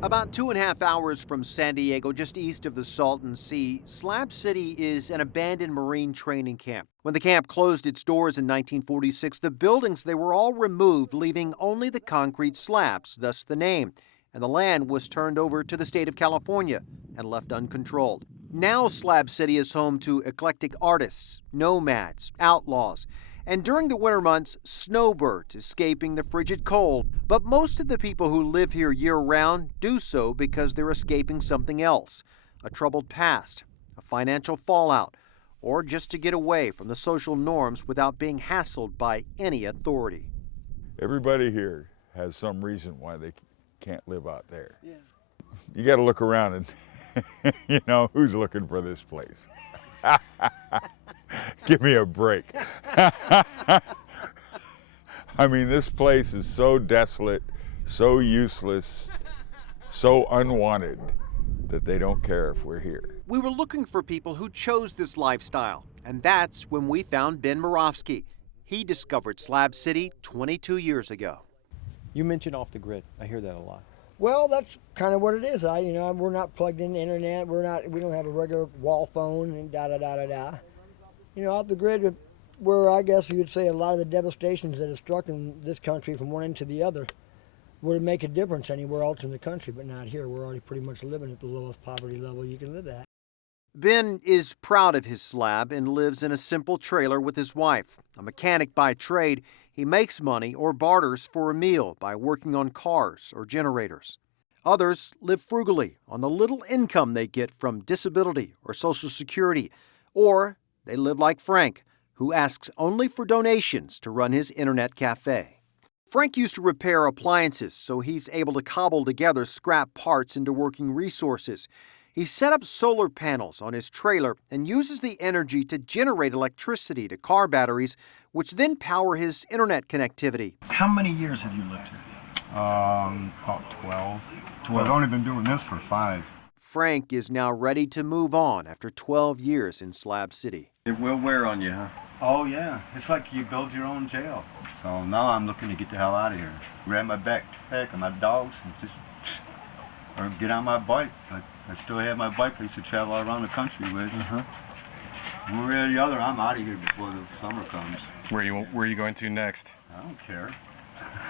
About 2.5 hours from San Diego, just east of the Salton Sea, Slab City is an abandoned Marine training camp. When the camp closed its doors in 1946, the buildings, they were all removed, leaving only the concrete slabs, thus the name. And the land was turned over to the state of California and left uncontrolled. Now Slab City is home to eclectic artists, nomads, outlaws, and during the winter months, snowbirds escaping the frigid cold. But most of the people who live here year-round do so because they're escaping something else, a troubled past, a financial fallout, or just to get away from the social norms without being hassled by any authority. Everybody here has some reason why they can't live out there. Yeah. You got to look around and, you know, who's looking for this place? Give me a break. I mean, this place is so desolate, so useless, so unwanted that they don't care if we're here. We were looking for people who chose this lifestyle, and that's when we found Ben Moravsky. He discovered Slab City 22 years ago. You mentioned off the grid. I hear that a lot. Well, that's kind of what it is. We're not plugged in the internet. We don't have a regular wall phone and da-da-da-da-da. Off the grid, where I guess you would say a lot of the devastations that have struck in this country from one end to the other would make a difference anywhere else in the country, but not here. We're already pretty much living at the lowest poverty level you can live at. Ben is proud of his slab and lives in a simple trailer with his wife. A mechanic by trade, he makes money or barters for a meal by working on cars or generators. Others live frugally on the little income they get from disability or Social Security, or they live like Frank, who asks only for donations to run his internet cafe. Frank used to repair appliances, so he's able to cobble together scrap parts into working resources. He set up solar panels on his trailer and uses the energy to generate electricity to car batteries, which then power his internet connectivity. How many years have you lived here? About 12. I've only been doing this for 5. Frank is now ready to move on after 12 years in Slab City. It will wear on you, huh? Oh yeah, it's like you build your own jail. So now I'm looking to get the hell out of here. Grab my backpack and my dogs and or get on my bike. I still have my bike I used to travel all around the country with. One way or the other, I'm out of here before the summer comes. Where are you going to next? I don't care.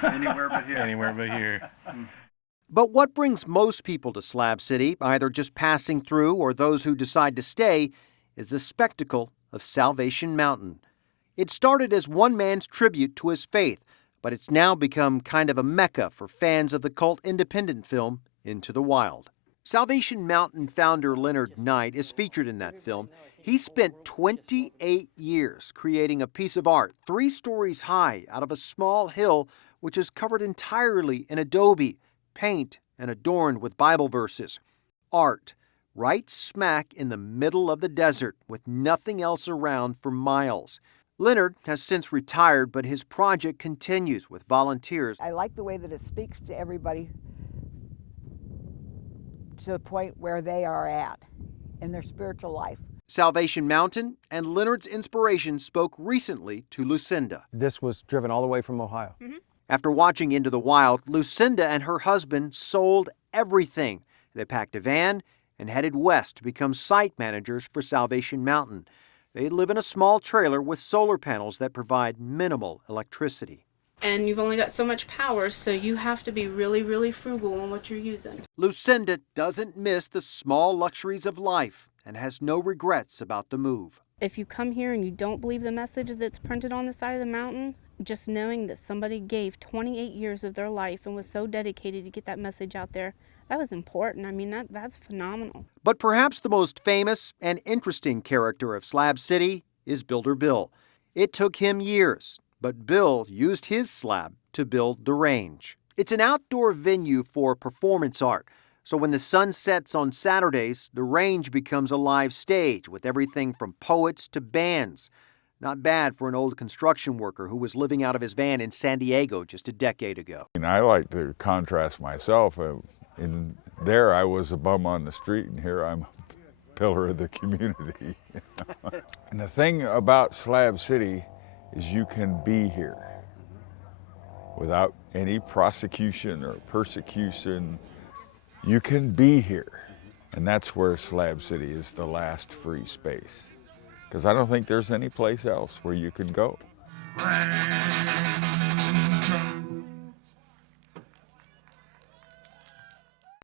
Anywhere but here. Anywhere but here. But what brings most people to Slab City, either just passing through or those who decide to stay, is the spectacle of Salvation Mountain. It started as one man's tribute to his faith, but it's now become kind of a mecca for fans of the cult independent film Into the Wild. Salvation Mountain founder Leonard Knight is featured in that film. He spent 28 years creating a piece of art 3 stories high out of a small hill which is covered entirely in adobe, paint, and adorned with Bible verses. Art, right smack in the middle of the desert with nothing else around for miles. Leonard has since retired, but his project continues with volunteers. I like the way that it speaks to everybody to the point where they are at in their spiritual life. Salvation Mountain and Leonard's inspiration spoke recently to Lucinda. This was driven all the way from Ohio. After watching Into the Wild, Lucinda and her husband sold everything. They packed a van and headed west to become site managers for Salvation Mountain. They live in a small trailer with solar panels that provide minimal electricity. And you've only got so much power, so you have to be really, really frugal on what you're using. Lucinda doesn't miss the small luxuries of life and has no regrets about the move. If you come here and you don't believe the message that's printed on the side of the mountain, just knowing that somebody gave 28 years of their life and was so dedicated to get that message out there, that was important. I mean, that's phenomenal. But perhaps the most famous and interesting character of Slab City is Builder Bill. It took him years, but Bill used his slab to build the range. It's an outdoor venue for performance art, so when the sun sets on Saturdays, the range becomes a live stage with everything from poets to bands. Not bad for an old construction worker who was living out of his van in San Diego just a decade ago. And I like to contrast myself. In there I was a bum on the street, and here I'm a pillar of the community. And the thing about Slab City is you can be here without any prosecution or persecution. you can be here. And that's where Slab City is the last free space. Because I don't think there's any place else where you can go. Rain